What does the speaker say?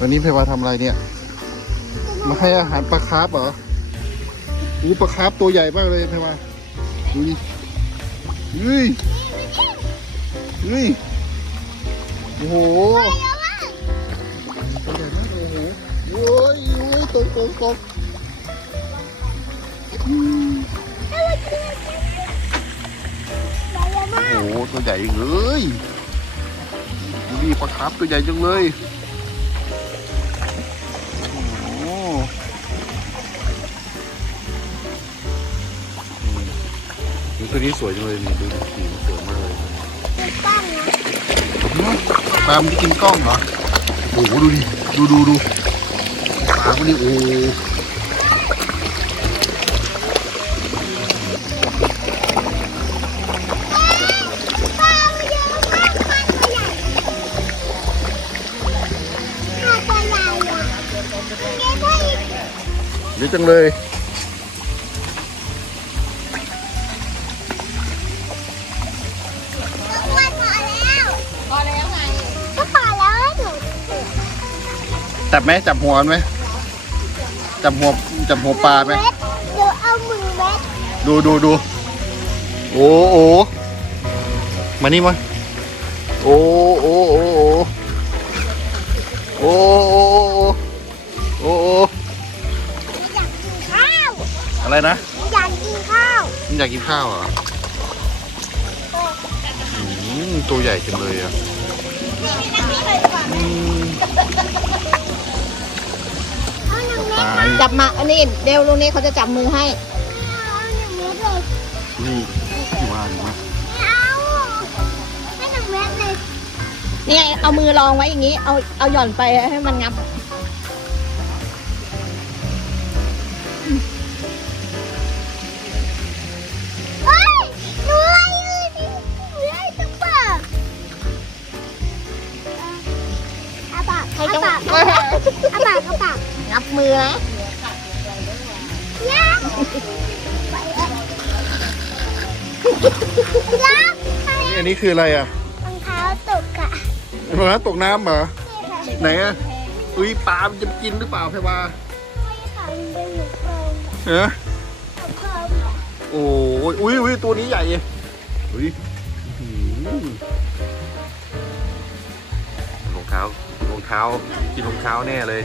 วันนี้เพว่าทำอะไรเนี่ยมาให้อาหารปลาคาร์ฟเหรออู้ปลาคาร์ฟตัวใหญ่มากเลยเพว่าดูดิอุ้ยอุ้ยโอ้โหโอ้โหโอ้ยโอ้ยตกตกตกโอ้ตัวใหญ่เลยนี่ปลาคาร์ฟตัวใหญ่จังเลยนี่ตัวนี้สวยจังเลยนี่ดูดีสวยมากเลยกล้องนะปลาที่กินกล้องเหรอ โอ้โหดูดิดูดูดูปลาพวกนี้โอ้เยอะจังเลยจับไหมจับหัวไหมจับหัวจับหัวปลาไหมเดี๋ยวเอามือแมดูดูดูโอ้โอ้มานี่มาโอ้โอ้โอ้โอ้โอ้โอ้อะไรนะอยากกินข้าวอยากกินข้าวเหรออืตัวใหญ่จังเลยอ่ะจับมาอันนี้เดวลูกนี้เขาจะจับมือให้ นี่หวานมากนี่เอามือรองไว้อย่างนี้ เอา เอาหย่อนไปให้มันงับอะบากอาบากอาบากอาบากงับมือนะอันนี้คืออะไรอ่ะรองเท้าตกอ่ะรองเท้าตกน้ำเหรอไหนอ่ะ อุ้ยปลาจะกินหรือเปล่าพี่ปลาเฮ้ยโอ้ยอุ้ยอุ้ยตัวนี้ใหญ่เลยอุ้ยรองเท้ารองเท้ากินรองเท้าแน่เลย